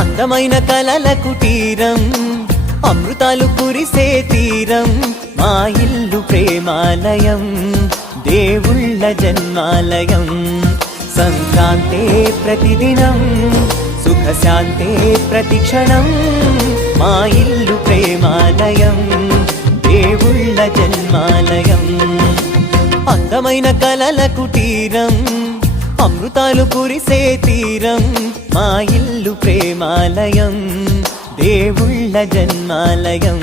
అందమైన కలల కుటీరం, అమృతాలు కురిసే తీరం, మా ఇల్లు ప్రేమాలయం, దేవుళ్ళ జన్మాలయం. సంక్రాంతే ప్రతిదినం, సుఖశాంతే ప్రతిక్షణం, మా ఇల్లు ప్రేమాలయం, దేవుళ్ళ జన్మాలయం. అందమైన కలల కుటీరం, అమృతాలు కురిసే తీరం, మా ఇల్లు ప్రేమాలయం, దేవుళ్ళ జన్మాలయం.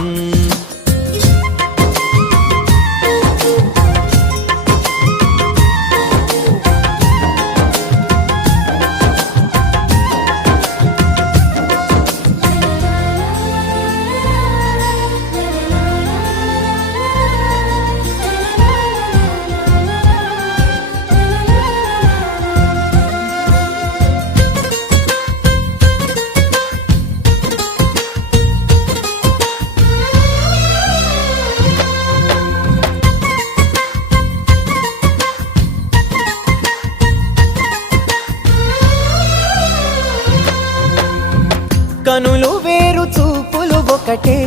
కనులు వేరు చూపులు ఒకటే,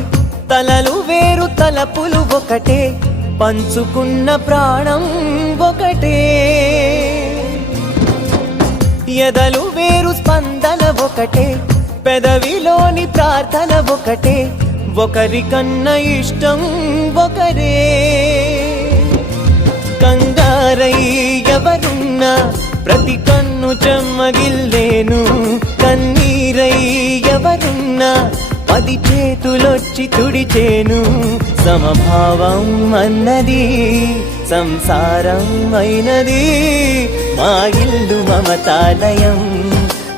తలలు వేరు తలపులు ఒకటే, పంచుకున్న ప్రాణం ఒకటే. ఎదలు వేరు స్పందన ఒకటే, పెదవిలోని ప్రార్థన ఒకటే, ఒకరికన్నా ఇష్టం ఒకరే. కంగారై ఎవరున్నా ప్రతి కన్ను చెమ్మగిల్లేను, కన్నీరై ఎవరున్నా 10 చేతులొచ్చి తుడిచేను. సమభావం అన్నది సంసారం అయినది, మా ఇల్లు మమతాలయం,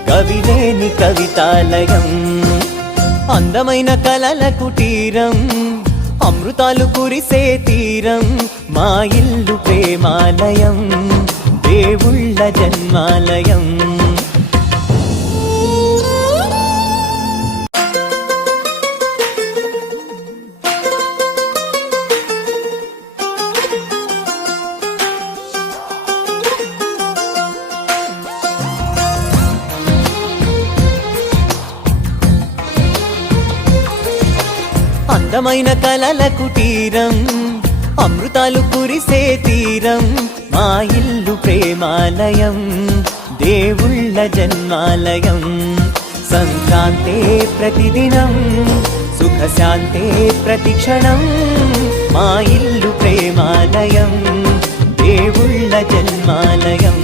కవిలేని కవితాలయం. అందమైన కలల కుటీరం, అమృతాలు కురిసే తీరం, మా ఇల్లు ప్రేమాలయం, దేవుళ్ళ జన్మాలయం. అందమైన కలల కుటీరం, అమృతాలు కురిసే తీరం, మా ఇల్లు ప్రేమాలయం, దేవుళ్ళ జన్మాలయం. సంక్రాంతే ప్రతిదినం, సుఖశాంతే ప్రతిక్షణం, మా ఇల్లు ప్రేమాలయం, దేవుళ్ళ జన్మాలయం.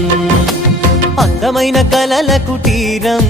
అందమైన కలల కుటీరం,